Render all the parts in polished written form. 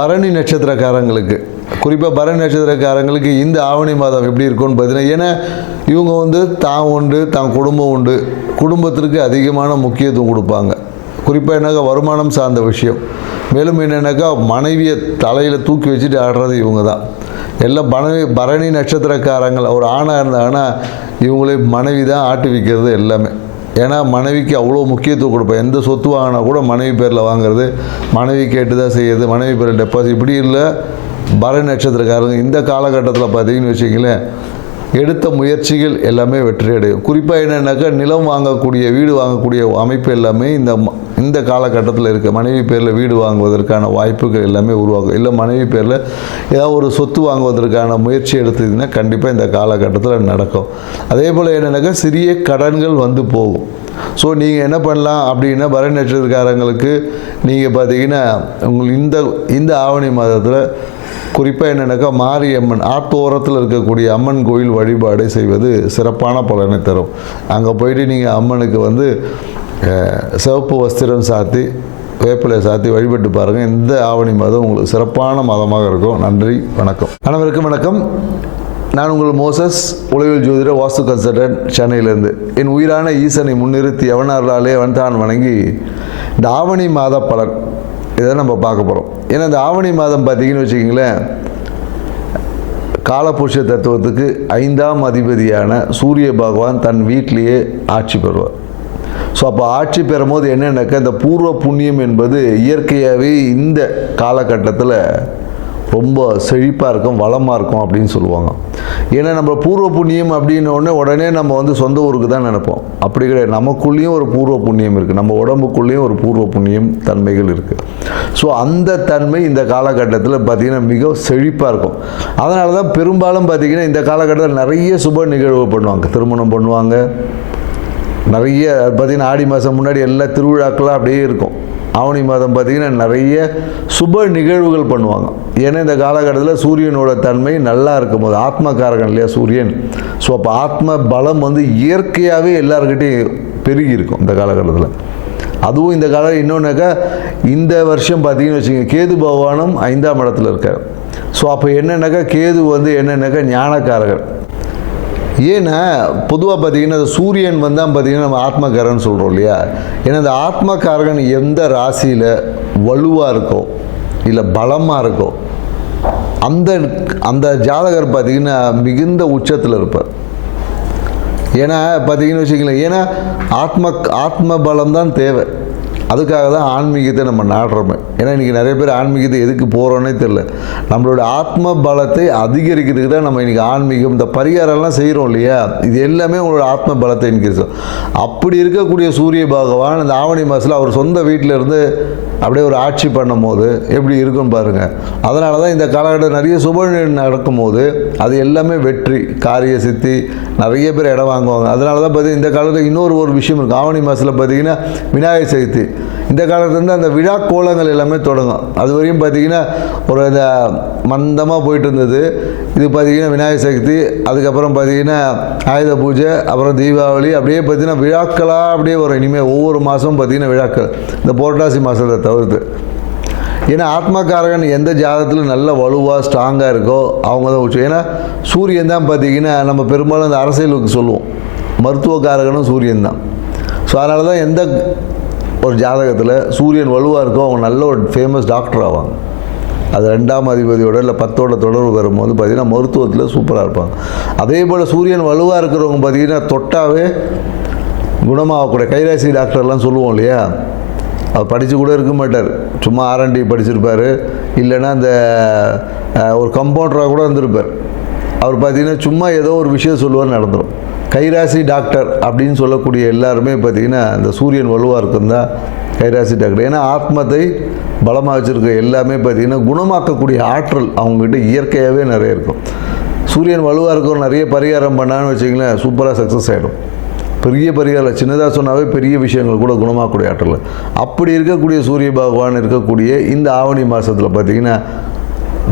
பரணி நட்சத்திரக்காரங்களுக்கு, குறிப்பாக பரணி நட்சத்திரக்காரங்களுக்கு இந்த ஆவணி மாதம் எப்படி இருக்கும்னு பார்த்தீங்கன்னா, ஏன்னா இவங்க வந்து தான் உண்டு, தான் குடும்பம் உண்டு, குடும்பத்திற்கு அதிகமான முக்கியத்துவம் கொடுப்பாங்க. குறிப்பாக என்னக்கா வருமானம் சார்ந்த விஷயம். மேலும் என்னென்னாக்கா மனைவியை தலையில் தூக்கி வச்சுட்டு ஆடுறது இவங்க தான். எல்லாம் பரணி நட்சத்திரக்காரங்கள் ஒரு ஆணாக இருந்தாங்கன்னா இவங்களே மனைவி தான் ஆட்டி வைக்கிறது எல்லாமே. ஏன்னா மனைவிக்கு அவ்வளோ முக்கியத்துவம் கொடுப்பேன். எந்த சொத்து வாங்கினா கூட மனைவி பேரில் வாங்குறது, மனைவி கேட்டு தான் செய்யுது, மனைவி பேரில் டெபாசிட். இப்படி இல்லை பரணி நட்சத்திரக்காரங்க இந்த காலகட்டத்தில் பார்த்தீங்கன்னு வச்சிங்களேன், எடுத்த முயற்சிகள் எல்லாமே வெற்றி அடையும். குறிப்பாக என்னென்னாக்கா நிலம் வாங்கக்கூடிய, வீடு வாங்கக்கூடிய அமைப்பு எல்லாமே இந்த காலகட்டத்தில் இருக்குது. மனைவி பேரில் வீடு வாங்குவதற்கான வாய்ப்புகள் எல்லாமே உருவாகும். இல்லை மனைவி பேரில் ஏதாவது ஒரு சொத்து வாங்குவதற்கான முயற்சி எடுத்ததுன்னா கண்டிப்பாக இந்த காலகட்டத்தில் நடக்கும். அதே போல் என்னென்னாக்கா சிறிய கடன்கள் வந்து போகும். ஸோ நீங்கள் என்ன பண்ணலாம் அப்படின்னா, பரணி நட்சத்திரக்காரங்களுக்கு நீங்கள் பார்த்தீங்கன்னா உங்களுக்கு இந்த ஆவணி மாதத்தில் குறிப்பாக என்னென்னாக்கா மாரியம்மன் ஆத்தோரத்தில் இருக்கக்கூடிய அம்மன் கோயில் வழிபாடு செய்வது சிறப்பான பலனை தரும். அங்கே போயிட்டு நீங்கள் அம்மனுக்கு வந்து சிவப்பு வஸ்திரம் சாத்தி, வேப்பிலை சாத்தி வழிபட்டு பாருங்கள். இந்த ஆவணி மாதம் உங்களுக்கு சிறப்பான மாதமாக இருக்கும். நன்றி, வணக்கம். அனைவருக்கும் வணக்கம். நான் உங்கள் மோசஸ், உளவியல் ஜோதிட வாஸ்து கன்சல்டன்ட், சென்னையிலேருந்து. என் உயிரான ஈசனை முன்னிறுத்தி எவனார்களாலே அவன்தான் வணங்கி இந்த ஆவணி மாத பலன் இதை நம்ம பார்க்க போகிறோம். ஏன்னா இந்த ஆவணி மாதம் பார்த்தீங்கன்னு வச்சுக்கிங்களேன், காலபுருஷ தத்துவத்துக்கு 5ஆம் அதிபதியான சூரிய பகவான் தன் வீட்டிலேயே ஆட்சி பெறுவார். ஸோ அப்போ ஆட்சி பெறும்போது என்னென்னாக்கா, இந்த பூர்வ புண்ணியம் என்பது இயற்கையாகவே இந்த காலகட்டத்தில் ரொம்ப செழிப்பாக இருக்கும், வளமாக இருக்கும் அப்படின்னு சொல்லுவாங்க. ஏன்னா நம்ம பூர்வ புண்ணியம் அப்படின்னோடனே உடனே நம்ம வந்து சொந்த ஊருக்கு தான் நினைப்போம். அப்படி கிடையாது. நமக்குள்ளேயும் ஒரு பூர்வ புண்ணியம் இருக்குது, நம்ம உடம்புக்குள்ளேயும் ஒரு பூர்வ புண்ணியம் தன்மைகள் இருக்குது. ஸோ அந்த தன்மை இந்த காலகட்டத்தில் பார்த்திங்கன்னா மிக செழிப்பாக இருக்கும். அதனால தான் பெரும்பாலும் பார்த்திங்கன்னா இந்த காலகட்டத்தில் நிறைய சுப நிகழ்வு பண்ணுவாங்க. திருமணம் பண்ணுவாங்க, நிறைய பார்த்திங்கன்னா ஆடி மாதம் முன்னாடி எல்லா திருவிழாக்களாக அப்படியே இருக்கும். ஆவணி மாதம் பார்த்திங்கன்னா நிறைய சுப நிகழ்வுகள் பண்ணுவாங்க. ஏன்னா இந்த காலகட்டத்தில் சூரியனோட தன்மை நல்லா இருக்கும் போது, ஆத்மகாரகன் இல்லையா சூரியன். ஸோ அப்போ ஆத்ம பலம் வந்து இயற்கையாகவே எல்லாருக்கிட்டையும் பெருகி இருக்கும் இந்த காலகட்டத்தில். அதுவும் இந்த காலம் இன்னொன்றாக்கா, இந்த வருஷம் பார்த்திங்கன்னு வச்சுக்கோங்க, கேது பகவானும் 5ஆம் இடத்துல இருக்கார். ஸோ அப்போ என்னென்னாக்கா, கேது வந்து என்னென்னாக்கா ஞானக்காரகன். ஏன்னா பொதுவாக பார்த்திங்கன்னா சூரியன் வந்தால் பார்த்திங்கன்னா நம்ம ஆத்மகாரகன் சொல்கிறோம் இல்லையா. ஏன்னா இந்த ஆத்மகாரகன் எந்த ராசியில் வலுவாக இருக்கோ இல்லை பலமாக இருக்கோ அந்த ஜாதகர் பார்த்திங்கன்னா மிகுந்த உச்சத்தில் இருப்பார். ஏன்னா பார்த்திங்கன்னு வச்சுக்கலாம், ஏன்னா ஆத்ம பலம் தான் தேவை. அதுக்காக தான் ஆன்மீகத்தை நம்ம நாடுறோமே. ஏன்னா இன்றைக்கி நிறைய பேர் ஆன்மீகத்தை எதுக்கு போகிறோன்னே தெரியல. நம்மளோட ஆத்ம பலத்தை அதிகரிக்கிறதுக்கு தான் நம்ம இன்றைக்கி ஆன்மீகம், இந்த பரிகாரம்லாம் செய்கிறோம் இல்லையா. இது எல்லாமே உங்களோட ஆத்ம பலத்தை இன்க்ரீஸ். அப்படி இருக்கக்கூடிய சூரிய பகவான் இந்த ஆவணி மாதத்தில் அவர் சொந்த வீட்டில் இருந்து அப்படியே ஒரு ஆட்சி பண்ணும் போது எப்படி இருக்குன்னு பாருங்கள். அதனால தான் இந்த காலகட்டம் நிறைய சுப நடக்கும் போது அது எல்லாமே வெற்றி, காரிய சித்தி, நிறைய பேர் இடம் வாங்குவாங்க. அதனால தான் பார்த்தீங்கன்னா இந்த காலத்தில் இன்னொரு விஷயம் இருக்குது. ஆவணி மாதத்தில் பார்த்திங்கன்னா விநாயகர் சதுர்த்தி. இந்த காலத்துலேருந்து அந்த விழா கோலங்கள் எல்லாமே தொடங்கும். அது வரையும் பார்த்திங்கன்னா ஒரு இந்த மந்தமாக போயிட்டு இருந்தது. இது பார்த்திங்கன்னா விநாயகர் சதுர்த்தி, அதுக்கப்புறம் பார்த்திங்கன்னா ஆயுத பூஜை, அப்புறம் தீபாவளி, அப்படியே பார்த்திங்கன்னா விழாக்களாக அப்படியே வரும். இனிமேல் ஒவ்வொரு மாதமும் பார்த்திங்கன்னா விழாக்கள், இந்த புரட்டாசி மாதத்தை தவிர்த்து. ஏன்னா ஆத்மகாரகன் எந்த ஜாதகத்தில் நல்ல வலுவாக ஸ்ட்ராங்காக இருக்கோ அவங்க தான் உச்சம். ஏன்னா சூரியன் தான் பார்த்திங்கன்னா நம்ம பெரும்பாலும் அந்த அரசியலுக்கு சொல்லுவோம், மருத்துவக்காரகனும் சூரியன் தான். ஸோ அதனால தான் எந்த ஒரு ஜாதகத்தில் சூரியன் வலுவாக இருக்கோ அவங்க நல்ல ஒரு ஃபேமஸ் டாக்டர் ஆவாங்க. அது 2ஆம் அதிபதியோட இல்லை 10ஓட தொடர்பு வரும்போது பார்த்திங்கன்னா மருத்துவத்தில் சூப்பராக இருப்பாங்க. அதே போல் சூரியன் வலுவாக இருக்கிறவங்க பார்த்திங்கன்னா தொட்டாவே குணமாகக்கூடிய கைராசி டாக்டர்லாம் சொல்லுவோம் இல்லையா. அவர் படித்து கூட இருக்க மாட்டார், சும்மா R&D படிச்சிருப்பார், இல்லைன்னா அந்த ஒரு கம்பவுண்டராக கூட இருந்திருப்பார். அவர் பார்த்திங்கன்னா சும்மா ஏதோ ஒரு விஷயம் சொல்லுவார், நடந்துடும். கைராசி டாக்டர் அப்படின்னு சொல்லக்கூடிய எல்லாருமே பார்த்திங்கன்னா இந்த சூரியன் வலுவாக இருக்கும் தான் கைராசி டாக்டர். ஏன்னா ஆத்மத்தை பலமாக வச்சுருக்க எல்லாமே பார்த்திங்கன்னா குணமாக்கக்கூடிய ஆற்றல் அவங்ககிட்ட இயற்கையாகவே நிறைய இருக்கும். சூரியன் வலுவாக இருக்கிற நிறைய பரிகாரம் பண்ணான்னு வச்சிங்களேன், சூப்பராக சக்ஸஸ் ஆகிடும். பெரிய பரிகாரம் சின்னதாக சொன்னாவே பெரிய விஷயங்கள் கூட குணமாக்கக்கூடிய ஆற்றல். அப்படி இருக்கக்கூடிய சூரிய பகவான் இருக்கக்கூடிய இந்த ஆவணி மாதத்தில் பார்த்திங்கன்னா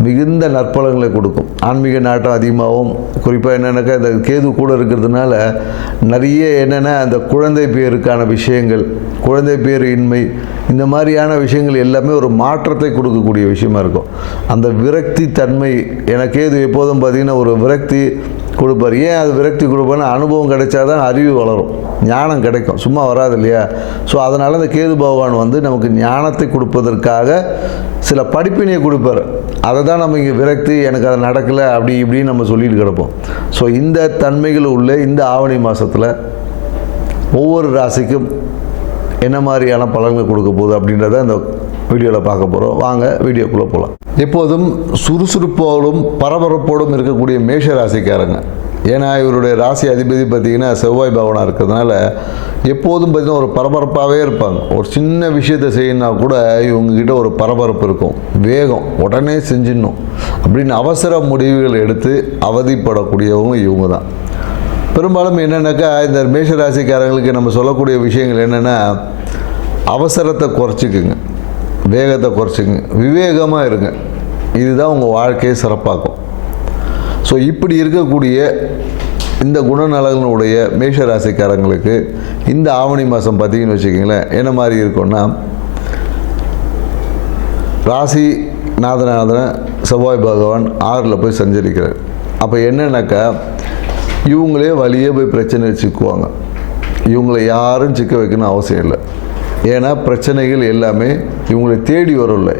மிகுந்த நற்பலன்களை கொடுக்கும். ஆன்மீக நாட்டம் அதிகமாகவும், குறிப்பாக என்னென்னாக்கா இந்த கேது கூட இருக்கிறதுனால நிறைய என்னென்னா அந்த குழந்தை பேருக்கான விஷயங்கள், குழந்தை பேர் இன்மை, இந்த மாதிரியான விஷயங்கள் எல்லாமே ஒரு மாற்றத்தை கொடுக்கக்கூடிய விஷயமா இருக்கும். அந்த விரக்தி தன்மை, எனக்கு கேது எப்போதும் பார்த்திங்கன்னா ஒரு விரக்தி கொடுப்பார். ஏன் அது விரக்தி கொடுப்பார்னா, அனுபவம் கிடைச்சாதான் அறிவு வளரும், ஞானம் கிடைக்கும், சும்மா வராது இல்லையா? ஸோ அதனால் அந்த கேது பகவான் வந்து நமக்கு ஞானத்தை கொடுப்பதற்காக சில படிப்பினையை கொடுப்பார். அதை தான் நம்ம இங்கே விரக்தி, எனக்கு அது நடக்கலை அப்படி இப்படின்னு நம்ம சொல்லிட்டு கிடப்போம். ஸோ இந்த தன்மைகள் உள்ள இந்த ஆவணி மாதத்தில் ஒவ்வொரு ராசிக்கும் என்ன மாதிரியான பலன்கள் கொடுக்க போகுது அப்படின்றத இந்த வீடியோவில் பார்க்க போகிறோம். வாங்க வீடியோக்குள்ளே போகலாம். எப்போதும் சுறுசுறுப்போடும் பரபரப்போடும் இருக்கக்கூடிய மேஷ ராசிக்காரங்க, ஏன்னா இவருடைய ராசி அதிபதி பார்த்திங்கன்னா செவ்வாய் பகவானாக இருக்கிறதுனால எப்போதும் பார்த்திங்கன்னா ஒரு பரபரப்பாகவே இருப்பாங்க. ஒரு சின்ன விஷயத்தை செய்யணுன்னா கூட இவங்ககிட்ட ஒரு பரபரப்பு இருக்கும், வேகம், உடனே செஞ்சிடணும் அப்படின்னு அவசர முடிவுகள் எடுத்து அவதிப்படக்கூடியவங்க இவங்க தான். பெரும்பாலும் என்னென்னாக்கா இந்த மேஷ ராசிக்காரங்களுக்கு நம்ம சொல்லக்கூடிய விஷயங்கள் என்னென்னா, அவசரத்தை குறைச்சிக்குங்க, வேகத்தை குறைச்சிக்குங்க, விவேகமாக இருங்க, இதுதான் உங்கள் வாழ்க்கையை சிறப்பாக்கும். ஸோ இப்படி இருக்கக்கூடிய இந்த குணநலங்களுடைய மேஷ ராசிக்காரங்களுக்கு இந்த ஆவணி மாதம் பார்த்திங்கன்னு வச்சுக்கிங்களேன், என்ன மாதிரி இருக்குன்னா, ராசி நாதனாதன செவ்வாய் பகவான் 6ல் போய் சஞ்சரிக்கிறார். அப்போ என்னன்னாக்கா இவங்களே வழியே போய் பிரச்சனை சிக்குவாங்க. இவங்களை யாரும் சிக்க வைக்கணும் அவசியம் இல்லை. ஏன்னா பிரச்சனைகள் எல்லாமே இவங்களை தேடி வரல,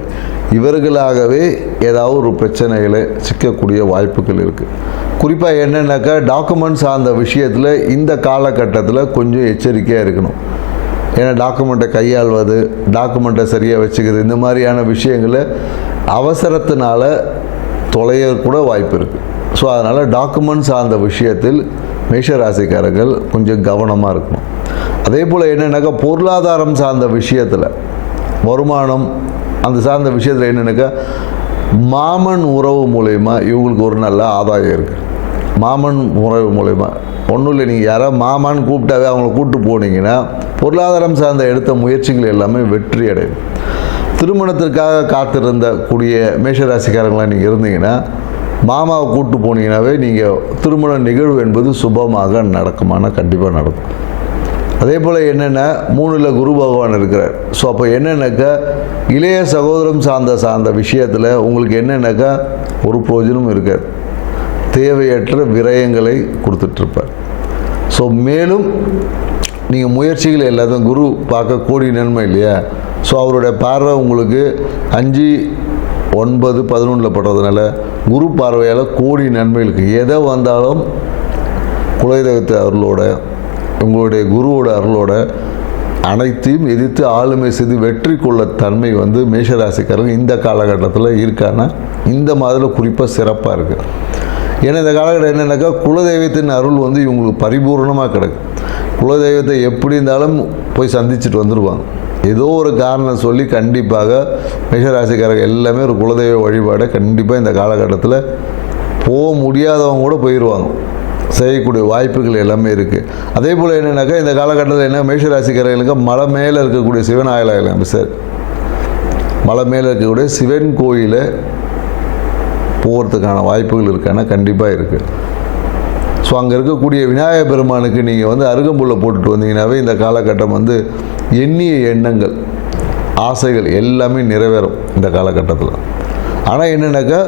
இவர்களாகவே ஏதாவது ஒரு பிரச்சனைகளை சிக்கக்கூடிய வாய்ப்புகள் இருக்குது. குறிப்பாக என்னென்னாக்கா டாக்குமெண்ட் சார்ந்த விஷயத்தில் இந்த காலகட்டத்தில் கொஞ்சம் எச்சரிக்கையாக இருக்கணும். ஏன்னா டாக்குமெண்ட்டை கையாள்வது, டாக்குமெண்ட்டை சரியாக வச்சுக்கிறது, இந்த மாதிரியான விஷயங்களை அவசரத்தினால தொலைய கூட வாய்ப்பு இருக்குது. ஸோ அதனால் டாக்குமெண்ட் சார்ந்த விஷயத்தில் மேஷராசிக்காரர்கள் கொஞ்சம் கவனமாக இருக்கணும். அதே போல் என்னென்னாக்கா பொருளாதாரம் சார்ந்த விஷயத்தில், வருமானம் அந்த சார்ந்த விஷயத்தில் என்னென்னாக்கா மாமன் உறவு மூலயமா இவங்களுக்கு ஒரு நல்ல ஆதாயம் இருக்குது. மாமன் உறவு மூலயமா ஒன்றும் இல்லை, நீங்கள் யாராவது மாமான்னு கூப்பிட்டாவே அவங்கள கூப்பிட்டு போனீங்கன்னா பொருளாதாரம் சார்ந்த எடுத்த முயற்சிகள் எல்லாமே வெற்றி அடையும். திருமணத்திற்காக காத்திருந்த கூடிய மேஷராசிக்காரங்களாக நீங்கள் இருந்தீங்கன்னா மாமாவை கூப்பிட்டு போனீங்கன்னாவே நீங்கள் திருமண நிகழ்வு என்பது சுபமாக நடக்குமானா கண்டிப்பாக நடக்கும். அதே போல் என்னென்னா 3ல் குரு பகவான் இருக்கிறார். ஸோ அப்போ என்னென்னாக்கா இளைய சகோதரம் சார்ந்த விஷயத்தில் உங்களுக்கு என்னென்னாக்கா ஒரு பிரயோஜனமும் இருக்காது, தேவையற்ற விரயங்களை கொடுத்துட்ருப்பார். ஸோ மேலும் நீங்கள் முயற்சிகள் எல்லாத்தையும் குரு பார்க்க கோடி நன்மை இல்லையா? ஸோ அவருடைய பார்வை உங்களுக்கு 5, 9, 11 படுறதுனால குரு பார்வையால் கோடி நன்மைகளுக்கு எதை வந்தாலும் குலதெய்வத்தை அருளோட, உங்களுடைய குருவோட அருளோட அனைத்தையும் எதிர்த்து ஆளுமை செய்து வெற்றி கொள்ள தன்மை வந்து மேஷராசிக்காரங்க இந்த காலகட்டத்தில் இருக்கான்னா இந்த மாதிரில குறிப்பாக சிறப்பாக இருக்குது. ஏன்னா இந்த காலகட்டம் என்னென்னாக்கா குலதெய்வத்தின் அருள் வந்து இவங்களுக்கு பரிபூர்ணமாக கிடக்கு. குலதெய்வத்தை எப்படி இருந்தாலும் போய் சந்திச்சுட்டு வந்துடுவாங்க. ஏதோ ஒரு காரணம் சொல்லி கண்டிப்பாக மேஷராசிக்காரங்க எல்லாமே ஒரு குலதெய்வ வழிபாடை கண்டிப்பாக இந்த காலகட்டத்தில் போக முடியாதவங்க கூட போயிடுவாங்க, செய்யக்கூடிய வாய்ப்புகள் எல்லாமே இருக்குது. அதே போல் என்னென்னாக்கா இந்த காலகட்டத்தில் என்ன மேஷராசிக்காரர்களுக்கு மலை மேலே இருக்கக்கூடிய சிவன் ஆலயம் சார், மலை மேலே இருக்கக்கூடிய சிவன் கோயிலை போகிறதுக்கான வாய்ப்புகள் இருக்கான்னா கண்டிப்பாக இருக்குது. ஸோ அங்கே இருக்கக்கூடிய விநாயகர் பெருமானுக்கு நீங்கள் வந்து அருகம்புல்லை போட்டுட்டு வந்தீங்கன்னாவே இந்த காலகட்டம் வந்து எண்ணிய எண்ணங்கள், ஆசைகள் எல்லாமே நிறைவேறும் இந்த காலகட்டத்தில். ஆனால் என்னென்னாக்கா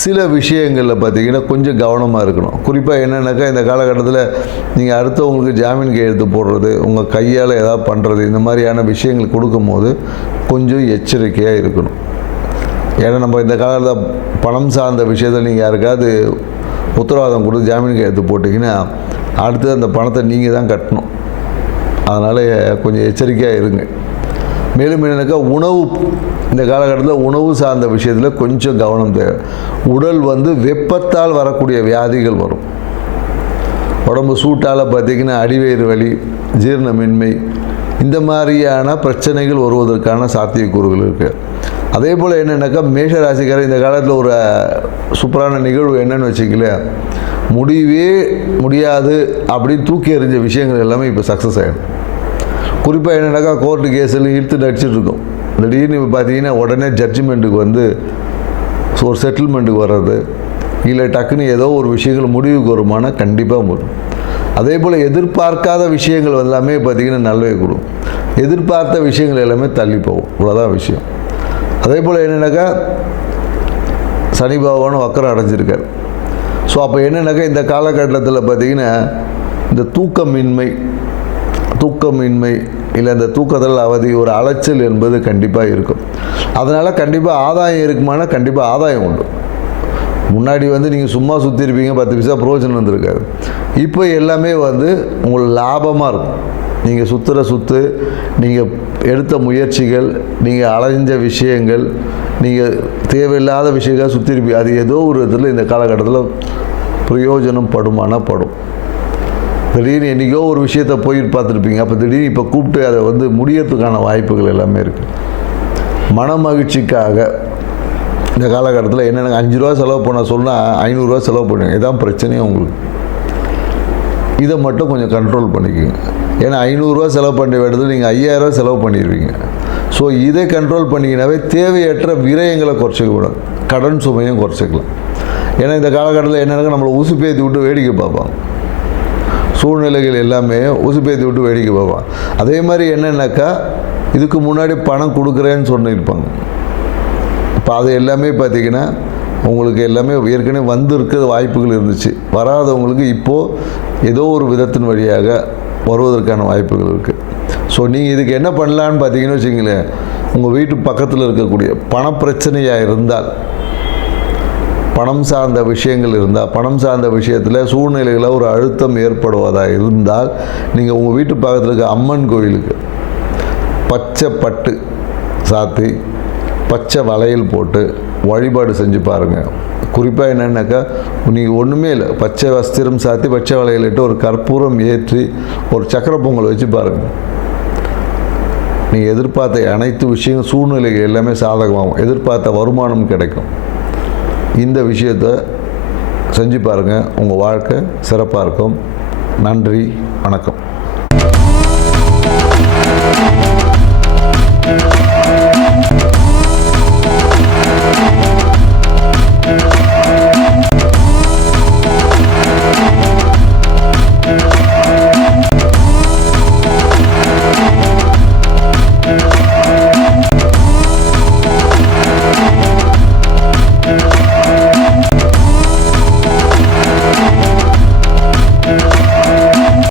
சில விஷயங்களில் பார்த்திங்கன்னா கொஞ்சம் கவனமாக இருக்கணும். குறிப்பாக என்னென்னாக்கா இந்த காலகட்டத்தில் நீங்கள் அடுத்தவங்களுக்கு ஜாமீன் கையெழுத்து போடுறது, உங்கள் கையால் ஏதாவது பண்ணுறது, இந்த மாதிரியான விஷயங்கள் கொடுக்கும்போது கொஞ்சம் எச்சரிக்கையாக இருக்கணும். ஏன்னா நம்ம இந்த காலத்தில் பணம் சார்ந்த விஷயத்தில் நீங்கள் யாருக்காவது உத்தரவாதம் கொடுத்து ஜாமீன் கையெழுத்து போட்டிங்கன்னா அடுத்து அந்த பணத்தை நீங்கள் தான் கட்டணும். அதனால் கொஞ்சம் எச்சரிக்கையாக இருங்க. மேலும் என்னென்னாக்கா உணவு, இந்த காலகட்டத்தில் உணவு சார்ந்த விஷயத்தில் கொஞ்சம் கவனம் தேவை. உடல் வந்து வெப்பத்தால் வரக்கூடிய வியாதிகள் வரும். உடம்பு சூட்டால் பார்த்திங்கன்னா அடிவயிறு வலி, ஜீரணமின்மை, இந்த மாதிரியான பிரச்சனைகள் வருவதற்கான சாத்தியக்கூறுகள் இருக்குது. அதே போல் என்னென்னாக்கா மேஷராசிக்காரர் இந்த காலத்தில் ஒரு சூப்பரான நிகழ்வு என்னென்னு வச்சுக்கல, முடியவே முடியாது அப்படின்னு தூக்கி எறிஞ்ச விஷயங்கள் எல்லாமே இப்போ சக்ஸஸ் ஆகிடும். குறிப்பாக என்னென்னாக்கா கோர்ட்டு கேஸில் இழுத்து நடிச்சிட்ருக்கோம். திடீர்னு இப்போ பார்த்தீங்கன்னா உடனே ஜட்ஜ்மெண்ட்டுக்கு வந்து ஸோ ஒரு செட்டில்மெண்ட்டுக்கு வர்றது, இல்லை டக்குன்னு ஏதோ ஒரு விஷயங்கள் முடிவுக்கு வருமானா கண்டிப்பாக வரும். அதே போல் எதிர்பார்க்காத விஷயங்கள் எல்லாமே பார்த்திங்கன்னா நல்லவே கொடுக்கும். எதிர்பார்த்த விஷயங்கள் எல்லாமே தள்ளி போகும். இவ்வளோதான் விஷயம். அதே போல் என்னென்னாக்கா சனி பகவான் வக்கரம் அடைஞ்சிருக்கார். ஸோ அப்போ என்னென்னாக்கா இந்த காலகட்டத்தில் பார்த்திங்கன்னா இந்த தூக்கமின்மை இல்லை இந்த தூக்கத்தில் அவதி, ஒரு அலைச்சல் என்பது கண்டிப்பாக இருக்கும். அதனால் கண்டிப்பாக ஆதாயம் இருக்குமானா கண்டிப்பாக ஆதாயம் உண்டு. முன்னாடி நீங்கள் சும்மா சுற்றிருப்பீங்க, 10 பைசா பிரயோஜனம் வந்திருக்காரு. இப்போ எல்லாமே உங்களுக்கு லாபமாக இருக்கும். நீங்கள் சுற்றுற சுற்று, நீங்கள் எடுத்த முயற்சிகள், நீங்கள் அலைஞ்ச விஷயங்கள், நீங்கள் தேவையில்லாத விஷயங்கள் சுற்றிருப்பீங்க. அது ஏதோ ஒரு இதில் இந்த காலகட்டத்தில் பிரயோஜனம் படுமானா படும். திடீர்னு என்றைக்கோ ஒரு விஷயத்தை போயிட்டு பார்த்துருப்பீங்க, அப்போ திடீர்னு இப்போ கூப்பிட்டு அதை முடியறதுக்கான வாய்ப்புகள் எல்லாமே இருக்குது. மன மகிழ்ச்சிக்காக இந்த காலகட்டத்தில் என்னென்ன 5 ரூபா செலவு பண்ண சொன்னால் 500 ரூபா செலவு பண்ணுங்க. இதான் பிரச்சனையே உங்களுக்கு. இதை மட்டும் கொஞ்சம் கண்ட்ரோல் பண்ணிக்கோங்க. ஏன்னா 500 ரூபா செலவு பண்ண வேண்டியது நீங்கள் 5000 ரூபா செலவு பண்ணிடுவீங்க. ஸோ இதை கண்ட்ரோல் பண்ணிங்கனாவே தேவையற்ற விரயங்களை குறைச்சிக்கூடாது, கடன் சுமையும் குறைச்சிக்கலாம். ஏன்னா இந்த காலகட்டத்தில் என்னென்னா நம்மளை உசுப்பேற்றி விட்டு வேடிக்கை பார்ப்பாங்க. சூழ்நிலைகள் எல்லாமே உசுப்பேற்றி விட்டு வேடிக்கை பார்ப்பாங்க. அதே மாதிரி என்னென்னாக்கா இதுக்கு முன்னாடி பணம் கொடுக்குறேன்னு சொல்லியிருப்பாங்க. இப்போ அது எல்லாமே பார்த்திங்கன்னா உங்களுக்கு எல்லாமே ஏற்கனவே வந்திருக்கிற வாய்ப்புகள் இருந்துச்சு. வராதவங்களுக்கு இப்போது ஏதோ ஒரு விதத்தின் வழியாக வருவதற்கான வாய்ப்புகள் இருக்குது. ஸோ நீங்கள் இதுக்கு என்ன பண்ணலான்னு பார்த்தீங்கன்னு வச்சுங்களேன், உங்கள் வீட்டு பக்கத்தில் இருக்கக்கூடிய பணப்பிரச்சனையாக இருந்தால், பணம் சார்ந்த விஷயங்கள் இருந்தால், பணம் சார்ந்த விஷயத்தில் சூழ்நிலைகளில் ஒரு அழுத்தம் ஏற்படுவதாக இருந்தால், நீங்கள் உங்கள் வீட்டு பக்கத்தில் இருக்க அம்மன் கோயிலுக்கு பச்சை பட்டு சாத்தி பச்சை வளையல் போட்டு வழிபாடு செஞ்சு பாருங்கள். குறிப்பாக என்னென்னாக்கா நீங்கள் ஒன்றுமே இல்லை, பச்சை வஸ்திரம் சாத்தி பச்சை வளையலிட்டு ஒரு கற்பூரம் ஏற்றி ஒரு சக்கரை பொங்கல் வச்சு பாருங்கள். நீங்கள் எதிர்பார்த்த அனைத்து விஷயங்கள் சூழ்நிலைகள் எல்லாமே சாதகமாகும். எதிர்பார்த்த வருமானம் கிடைக்கும். இந்த விஷயத்தை செஞ்சு பாருங்கள். உங்கள் வாழ்க்கை சிறப்பாக இருக்கும். நன்றி, வணக்கம்.